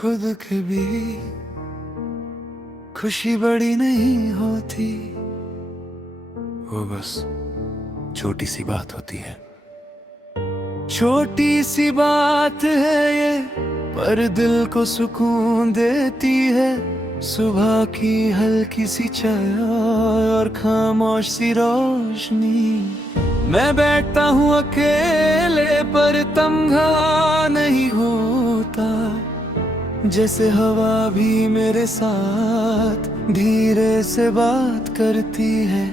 खुद की भी खुशी बड़ी नहीं होती, वो बस छोटी सी बात होती है। छोटी सी बात है ये, पर दिल को सुकून देती है। सुबह की हल्की सी चाय और खामोश सी रोशनी। मैं बैठता हूँ अकेले पर तमगा नहीं होता, जैसे हवा भी मेरे साथ धीरे से बात करती है।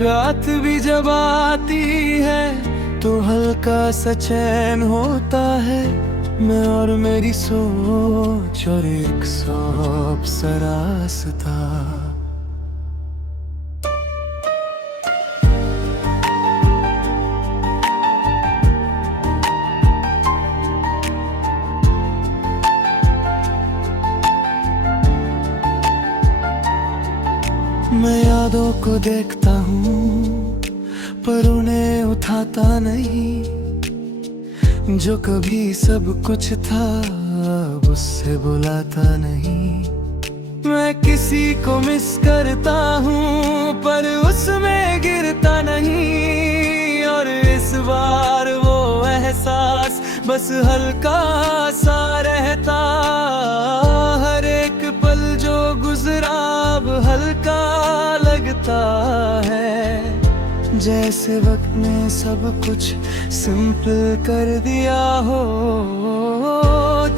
रात भी जब आती है तो हल्का सा चैन होता है। मैं और मेरी सोच और एक सांप सा रास्ता। मैं यादों को देखता हूँ पर उन्हें उठाता नहीं। जो कभी सब कुछ था अब उससे बुलाता नहीं। मैं किसी को मिस करता हूँ पर उसमें गिरता नहीं। और इस बार वो एहसास बस हल्का सा रहता। हर एक पल जो गुजरा अब हल्का लगता है, जैसे वक्त ने सब कुछ सिंपल कर दिया हो।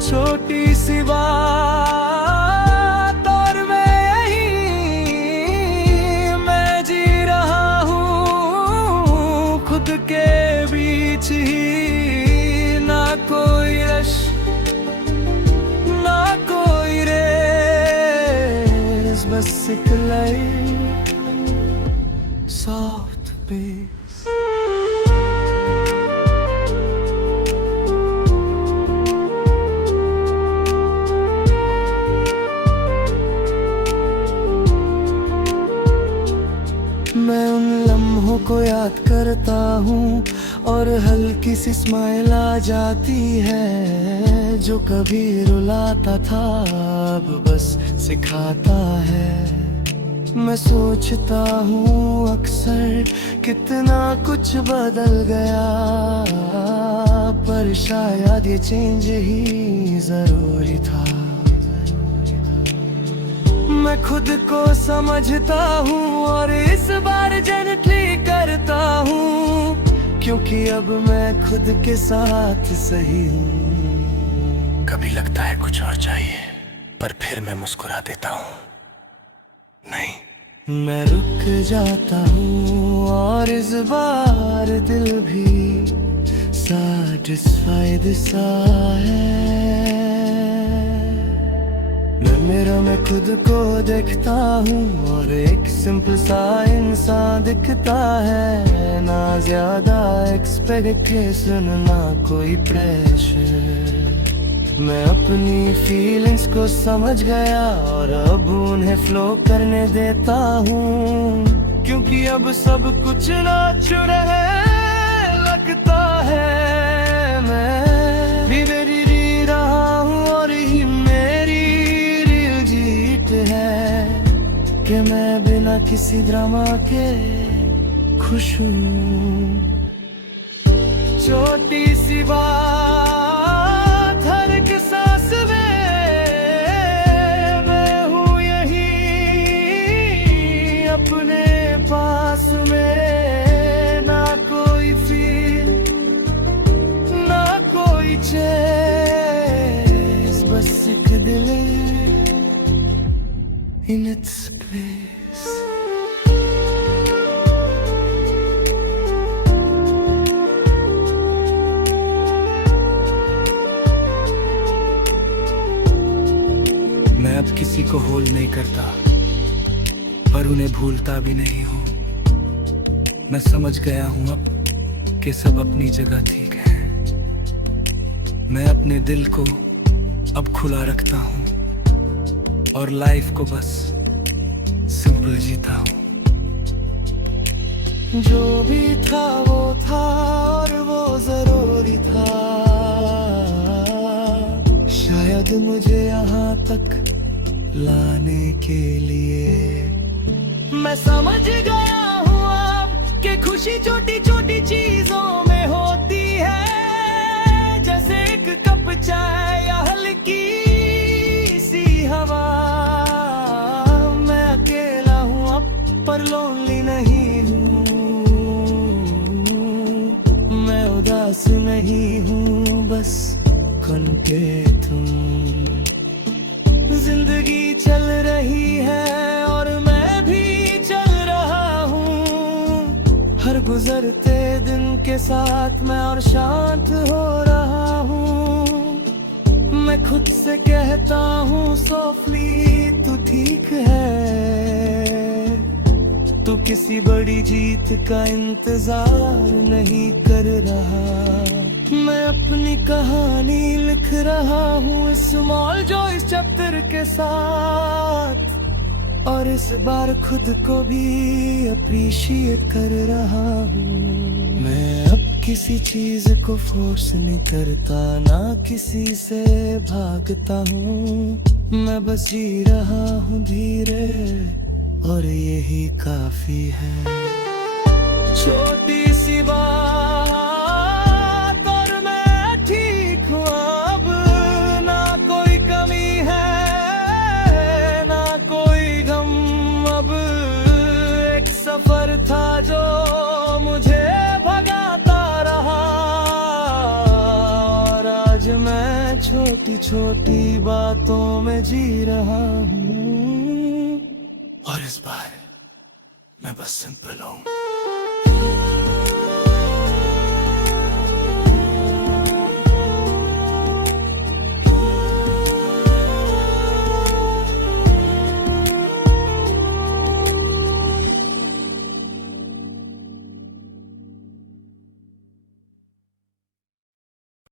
छोटी सी बात और मैं जी रहा हूँ खुद के बीच ही। ना कोई रश ना कोई रेस, बस एक लाइट सॉफ्ट पेस। मैं उन लम्हों को याद करता हूँ और हल्की सी स्माइल आ जाती है। जो कभी रुलाता था अब बस सिखाता है। मैं सोचता हूँ अक्सर कितना कुछ बदल गया, पर शायद ये चेंज ही जरूरी था। मैं खुद को समझता हूँ और इस बार जेंटली करता हूँ, क्योंकि अब मैं खुद के साथ सही हूँ। कभी लगता है कुछ और चाहिए पर फिर मैं मुस्कुरा देता हूँ। नहीं, मैं रुक जाता हूँ और इस बार दिल भी सैटिस्फाइड सा है। मैं खुद को देखता हूँ और एक सिंपल सा इंसान दिखता है। ना ज्यादा एक्सपेक्टेशन ना कोई प्रेशर। मैं अपनी फीलिंग्स को समझ गया और अब उन्हें फ्लो करने देता हूँ, क्योंकि अब सब कुछ नेचुरल लगता है। मैं भी मेरी जी रहा हूँ और ही मेरी रियल जीत है कि मैं बिना किसी ड्रामा के खुश हूँ। छोटी सी बात हर एक सांस में, मैं हूँ यही अपने पास में। ना कोई फील ना कोई चेस, बस एक दिल इन इट्स प्लेस। मैं अब किसी को होल्ड नहीं करता पर उन्हें भूलता भी नहीं हूँ। मैं समझ गया हूँ अब कि सब अपनी जगह ठीक है। मैं अपने दिल को अब खुला रखता हूँ और लाइफ को बस सिंपल जीता हूँ। जो भी था वो था और वो जरूरी था। शायद धन्यवाद मुझे यहाँ तक लाने के लिए। मैं समझ गया हूँ अब कि खुशी छोटी छोटी चीजों में होती है, जैसे एक कप चाय या हल्की सी हवा। मैं अकेला हूँ अब पर लोनली नहीं हूँ, मैं उदास नहीं हूँ, बस कंटेंट हूँ। जिंदगी चल रही है और मैं भी चल रहा हूँ, हर गुजरते दिन के साथ मैं और शांत हो रहा हूँ। मैं खुद से कहता हूँ सॉफ्टली तू ठीक है, तू किसी बड़ी जीत का इंतजार नहीं कर रहा। मैं अपनी कहानी लिख रहा हूँ स्मॉल जॉयस चैप्टर के साथ, और इस बार खुद को भी अप्रिशिएट कर रहा हूँ। मैं अब किसी चीज को फोर्स नहीं करता, ना किसी से भागता हूँ। मैं बस जी रहा हूँ धीरे और यही काफी है। छोटी सी बात और मैं ठीक हूँ अब, ना कोई कमी है ना कोई गम। अब एक सफर था जो मुझे भगाता रहा, और आज मैं छोटी छोटी बातों में जी रहा हूँ। और इस बार मैं बस सिंपल हूँ।